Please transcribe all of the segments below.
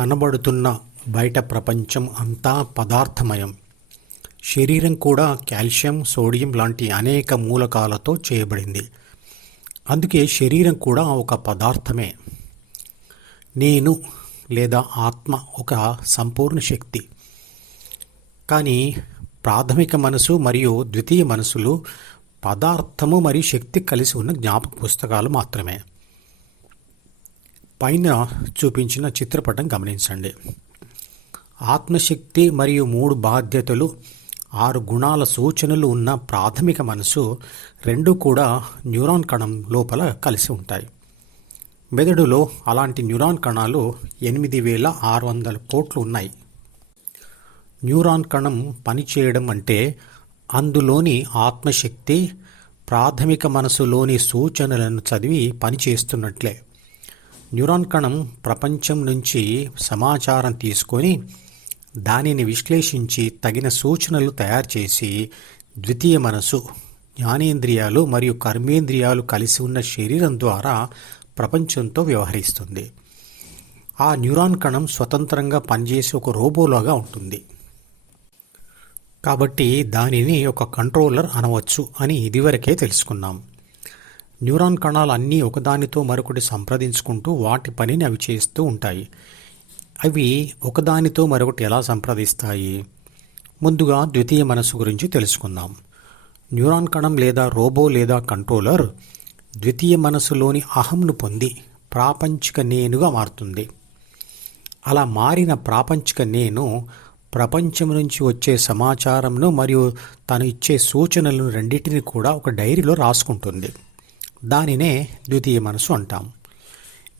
కనబడుతున్న బయట ప్రపంచం అంతా పదార్థమయం. శరీరం కూడా కాల్షియం, సోడియం లాంటి అనేక మూలకాలతో చేయబడింది. అందుకే శరీరం కూడా ఒక పదార్థమే. నేను లేదా ఆత్మ ఒక సంపూర్ణ శక్తి. కానీ ప్రాథమిక మనసు మరియు ద్వితీయ మనసులు పదార్థము మరియు శక్తి కలిసి ఉన్న జ్ఞాపక పుస్తకాలు మాత్రమే. పైన చూపించిన చిత్రపటం గమనించండి. ఆత్మశక్తి మరియు 3 బాధ్యతలు, 6 గుణాల సూచనలు ఉన్న ప్రాథమిక మనసు రెండు కూడా న్యూరాన్ కణం లోపల కలిసి ఉంటాయి. మెదడులో అలాంటి న్యూరాన్ కణాలు 8600 కోట్లు ఉన్నాయి. న్యూరాన్ కణం పనిచేయడం అంటే అందులోని ఆత్మశక్తి ప్రాథమిక మనసులోని సూచనలను చదివి పనిచేస్తున్నట్లే. న్యూరాన్ కణం ప్రపంచం నుంచి సమాచారం తీసుకొని దానిని విశ్లేషించి తగిన సూచనలు తయారు చేసి ద్వితీయ మనసు, జ్ఞానేంద్రియాలు మరియు కర్మేంద్రియాలు కలిసి ఉన్న శరీరం ద్వారా ప్రపంచంతో వ్యవహరిస్తుంది. ఆ న్యూరాన్ కణం స్వతంత్రంగా పనిచేసే ఒక రోబోలాగా ఉంటుంది. కాబట్టి దానిని ఒక కంట్రోలర్ అనవచ్చు అని ఇదివరకే తెలుసుకున్నాం. న్యూరాన్ కణాలు అన్నీ ఒకదానితో మరొకటి సంప్రదించుకుంటూ వాటి పనిని అవి చేస్తూ ఉంటాయి. అవి ఒకదానితో మరొకటి ఎలా సంప్రదిస్తాయి? ముందుగా ద్వితీయ మనసు గురించి తెలుసుకుందాం. న్యూరాన్ కణం లేదా రోబో లేదా కంట్రోలర్ ద్వితీయ మనసులోని అహంను పొంది ప్రాపంచిక నేనుగా మారుతుంది. అలా మారిన ప్రాపంచిక నేను ప్రపంచం నుంచి వచ్చే సమాచారంను మరియు తను ఇచ్చే సూచనలను రెండింటిని కూడా ఒక డైరీలో రాసుకుంటుంది. దానినే ద్వితీయ మనసు అంటాం.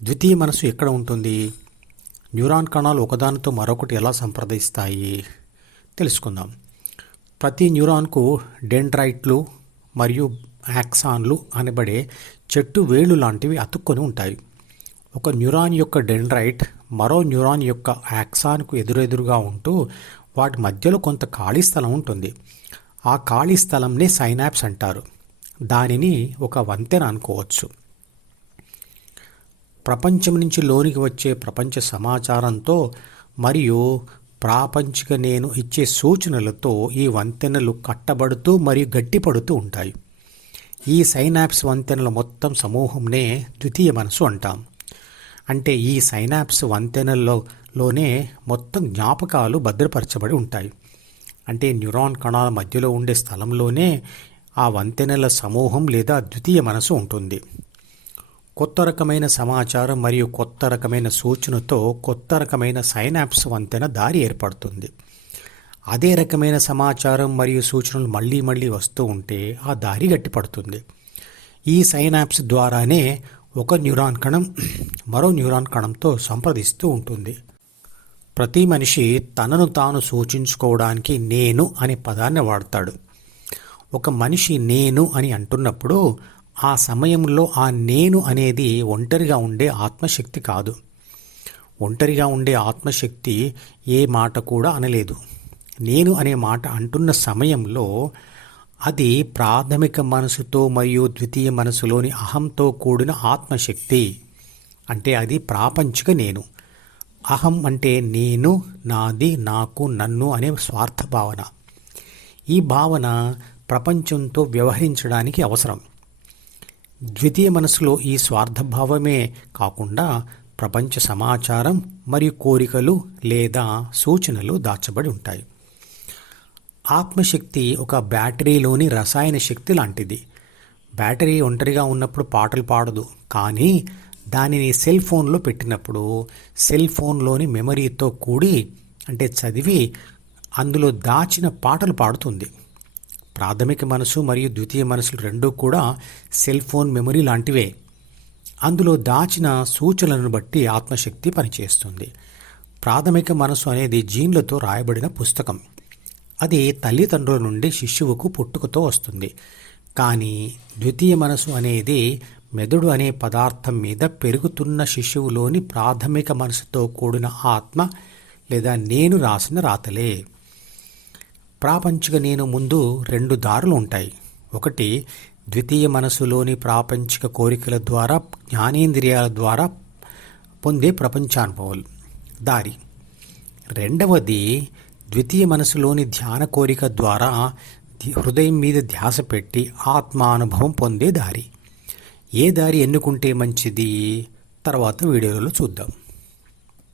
ద్వితీయ మనసు ఎక్కడ ఉంటుంది? న్యూరాన్ కణాలు ఒకదానితో మరొకటి ఎలా సంప్రదిస్తాయి తెలుసుకుందాం. ప్రతి న్యూరాన్కు డెండ్రైట్లు మరియు యాక్సాన్లు అనబడే చెట్టు వేళ్ళు లాంటివి అతుక్కొని ఉంటాయి. ఒక న్యూరాన్ యొక్క డెండ్రైట్ మరో న్యూరాన్ యొక్క యాక్సాన్కు ఎదురెదురుగా ఉంటూ వాటి మధ్యలో కొంత ఖాళీ స్థలం ఉంటుంది. ఆ ఖాళీ స్థలంనే సైనాప్స్ అంటారు. దానిని ఒక వంతెన అనుకోవచ్చు. ప్రపంచం నుంచి లోనికి వచ్చే ప్రపంచ సమాచారంతో మరియు ప్రాపంచిక నేను ఇచ్చే సూచనలతో ఈ వంతెనలు కట్టబడుతూ మరియు గట్టిపడుతూ ఉంటాయి. ఈ సైనాప్స్ వంతెనల మొత్తం సమూహంనే ద్వితీయ మనసు అంటాం. అంటే ఈ సైనాప్స్ వంతెనల్లోనే మొత్తం జ్ఞాపకాలు భద్రపరచబడి ఉంటాయి. అంటే న్యూరాన్ కణాల మధ్యలో ఉండే స్థలంలోనే ఆ వంతెనల సమూహం లేదా ద్వితీయ మనసు ఉంటుంది. కొత్త రకమైన సమాచారం మరియు కొత్త రకమైన సూచనతో కొత్త రకమైన సైనాప్స్ వంతెన దారి ఏర్పడుతుంది. అదే రకమైన సమాచారం మరియు సూచనలు మళ్ళీ మళ్ళీ వస్తూ ఉంటే ఆ దారి గట్టిపడుతుంది. ఈ సైనాప్స్ ద్వారానే ఒక న్యూరాన్ కణం మరో న్యూరాన్ కణంతో సంప్రదిస్తూ ఉంటుంది. ప్రతి మనిషి తనను తాను సూచించుకోవడానికి నేను అనే పదాన్ని వాడతాడు. ఒక మనిషి నేను అని అంటున్నప్పుడు ఆ సమయంలో ఆ నేను అనేది ఒంటరిగా ఉండే ఆత్మశక్తి కాదు. ఒంటరిగా ఉండే ఆత్మశక్తి ఏ మాట కూడా అనలేదు. నేను అనే మాట అంటున్న సమయంలో అది ప్రాథమిక మనసుతో మరియు ద్వితీయ మనసులోని అహంతో కూడిన ఆత్మశక్తి. అంటే అది ప్రాపంచిక నేను. అహం అంటే నేను, నాది, నాకు, నన్ను అనే స్వార్థ భావన. ఈ భావన ప్రపంచంతో వ్యవహరించడానికి అవసరం. ద్వితీయ మనసులో ఈ స్వార్థభావమే కాకుండా ప్రపంచ సమాచారం మరియు కోరికలు లేదా సూచనలు దాచబడి ఉంటాయి. ఆత్మశక్తి ఒక బ్యాటరీలోని రసాయన శక్తి లాంటిది. బ్యాటరీ ఒంటరిగా ఉన్నప్పుడు పాటలు పాడదు. కానీ దానిని సెల్ ఫోన్లో పెట్టినప్పుడు సెల్ ఫోన్లోని మెమరీతో కూడి అంటే చదివి అందులో దాచిన పాటలు పాడుతుంది. ప్రాథమిక మనసు మరియు ద్వితీయ మనసులు రెండూ కూడా సెల్ ఫోన్ మెమరీ లాంటివే. అందులో దాచిన సూచనలను బట్టి ఆత్మశక్తి పనిచేస్తుంది. ప్రాథమిక మనసు అనేది జీన్లతో రాయబడిన పుస్తకం. అది తల్లిదండ్రుల నుండి శిశువుకు పుట్టుకతో వస్తుంది. కానీ ద్వితీయ మనసు అనేది మెదడు అనే పదార్థం మీద పెరుగుతున్న శిశువులోని ప్రాథమిక మనసుతో కూడిన ఆత్మ లేదా నేను రాసిన రాతలే. ప్రాపంచిక నేను ముందు 2 దారులు ఉంటాయి. ఒకటి ద్వితీయ మనసులోని ప్రాపంచిక కోరికల ద్వారా జ్ఞానేంద్రియాల ద్వారా పొందే ప్రపంచానుభవాలు. దారి. రెండవది ద్వితీయ మనసులోని ధ్యాన కోరిక ద్వారా హృదయం మీద ధ్యాస పెట్టి ఆత్మానుభవం పొందే దారి. ఏ దారి ఎన్నుకుంటే మంచిది తర్వాత వీడియోలో చూద్దాం.